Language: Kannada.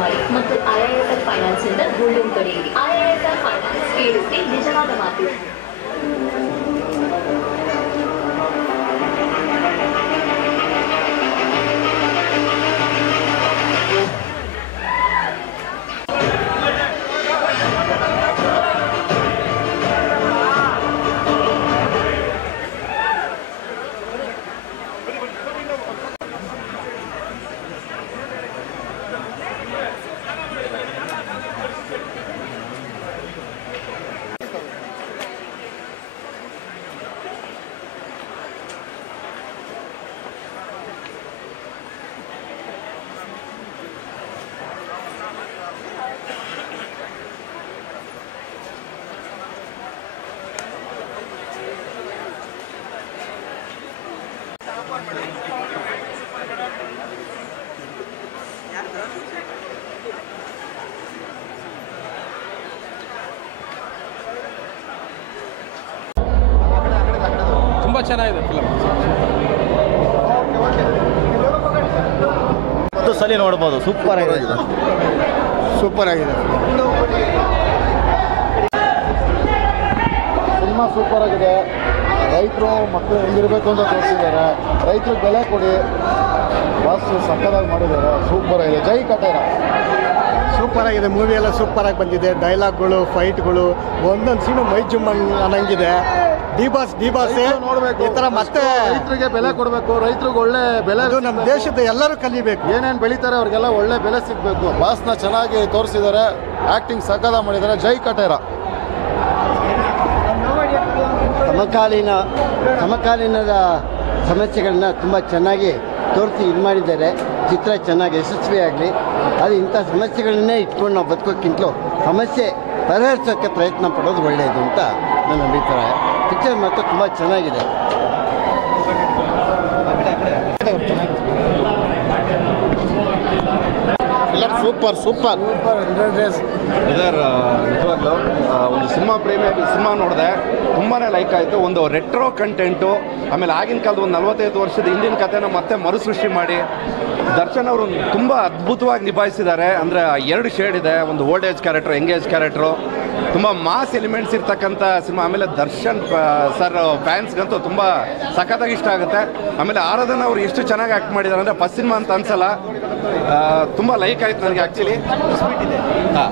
ಮಾಡಿ ಮತ್ತು IIFL ಫೈನಾನ್ಸ್ ಇಂದ ಗೋಲ್ಡ್ ಲೋನ್ ಪಡೆಯಿರಿ. IIFL ಫೈನಾನ್ಸ್ ಕೇಳುತ್ತೆ ನಿಜವಾದ ಮಾತು. ತುಂಬ ಚೆನ್ನಾಗಿದೆ ಫಿಲಮ್. 10 ಸಲ ನೋಡ್ಬೋದು. ಸೂಪರ್ ಆಗಿದೆ, ಸೂಪರ್ ಆಗಿದೆ ಸಿನಿಮಾ. ಸೂಪರ್ ಆಗಿದೆ. ರೈತರು ಮಕ್ಕಳು ಹೆಂಗಿರಬೇಕು ಅಂತ ತೋರಿಸಿದ್ದಾರೆ. ರೈತರಿಗೆ ಬೆಲೆ ಕೊಡಿ. ಬಸ್ ಸಕ್ಕತ್ತಾಗಿ ಮಾಡಿದ್ದಾರೆ. ಸೂಪರ್ ಆಗಿದೆ. ಜೈ ಕಟೇರ. ಸೂಪರ್ ಆಗಿದೆ. ಮೂವಿ ಎಲ್ಲ ಸೂಪರಾಗಿ ಬಂದಿದೆ. ಡೈಲಾಗ್ಗಳು, ಫೈಟ್ಗಳು, ಒಂದೊಂದು ಸೀನು ಮೈ ಜುಮ್ ಅನ್ನಂಗಿದೆ. ಡಿ ಬಾಸ್ ನೋಡಬೇಕು. ಈ ಥರ ಮತ್ತೆ ರೈತರಿಗೆ ಬೆಲೆ ಕೊಡಬೇಕು. ರೈತರಿಗೆ ಒಳ್ಳೆ ಬೆಲೆ, ನಮ್ಮ ದೇಶದ ಎಲ್ಲರೂ ಕಲಿಬೇಕು. ಏನೇನು ಬೆಳೀತಾರೆ ಅವ್ರಿಗೆಲ್ಲ ಒಳ್ಳೆ ಬೆಲೆ ಸಿಗಬೇಕು. ಬಾಸ್ನ ಚೆನ್ನಾಗಿ ತೋರಿಸಿದ್ದಾರೆ. ಆ್ಯಕ್ಟಿಂಗ್ ಸಕ್ಕತ್ತಾಗಿ ಮಾಡಿದ್ದಾರೆ. ಜೈ ಕಟೇರ. ಸಮಕಾಲೀನದ ಸಮಸ್ಯೆಗಳನ್ನ ತುಂಬ ಚೆನ್ನಾಗಿ ತೋರಿಸಿ ಇದು ಮಾಡಿದ್ದಾರೆ. ಚಿತ್ರ ಚೆನ್ನಾಗಿ ಯಶಸ್ವಿಯಾಗಲಿ. ಅದು ಇಂಥ ಸಮಸ್ಯೆಗಳನ್ನೇ ಇಟ್ಕೊಂಡು ನಾವು ಬದುಕೋಕ್ಕಿಂತಲೂ ಸಮಸ್ಯೆ ಪರಿಹರಿಸೋಕ್ಕೆ ಪ್ರಯತ್ನ ಪಡೋದು ಒಳ್ಳೆಯದು ಅಂತ ನನ್ನ ಅಭಿಪ್ರಾಯ. ಪಿಕ್ಚರ್ ಮಾತ್ರ ತುಂಬ ಚೆನ್ನಾಗಿದೆ. Super super super. ಇದರ ನಿಜವಾಗ್ಲೂ ಒಂದು ಸಿನಿಮಾ ಪ್ರೇಮಿಯಾಗಿ ಸಿನಿಮಾ ನೋಡಿದೆ. ತುಂಬಾ ಲೈಕ್ ಆಯಿತು. ಒಂದು ರೆಟ್ರೋ ಕಂಟೆಂಟು, ಆಮೇಲೆ ಆಗಿನ ಕಾಲದ ಒಂದು 45 ವರ್ಷದ ಹಿಂದಿನ ಕಥೆನ ಮತ್ತೆ ಮರುಸೃಷ್ಟಿ ಮಾಡಿ ದರ್ಶನ್ ಅವರು ತುಂಬ ಅದ್ಭುತವಾಗಿ ನಿಭಾಯಿಸಿದ್ದಾರೆ. ಅಂದರೆ 2 ಶೇಡ್ ಇದೆ. ಒಂದು old age character, Young age character, ತುಂಬ ಮಾಸ್ ಎಲಿಮೆಂಟ್ಸ್ ಇರ್ತಕ್ಕಂಥ ಸಿನಿಮಾ. ಆಮೇಲೆ ದರ್ಶನ್ ಸರ್ ಫ್ಯಾನ್ಸ್ಗಂತೂ ತುಂಬ ಸಖತ್ತಾಗಿ ಇಷ್ಟ ಆಗುತ್ತೆ. ಆಮೇಲೆ ಆರಾಧನ ಅವರು ಎಷ್ಟು ಚೆನ್ನಾಗಿ ಆ್ಯಕ್ಟ್ ಮಾಡಿದ್ದಾರೆ ಅಂದರೆ ಫಸ್ಟ್ ಸಿನಿಮಾ ಅಂತ ಅನ್ಸಲ್ಲ. ತುಂಬ ಲೈಕ್ ಆಯ್ತು ನನಗೆ ಆ್ಯಕ್ಚುಲಿ. ಹಾಂ.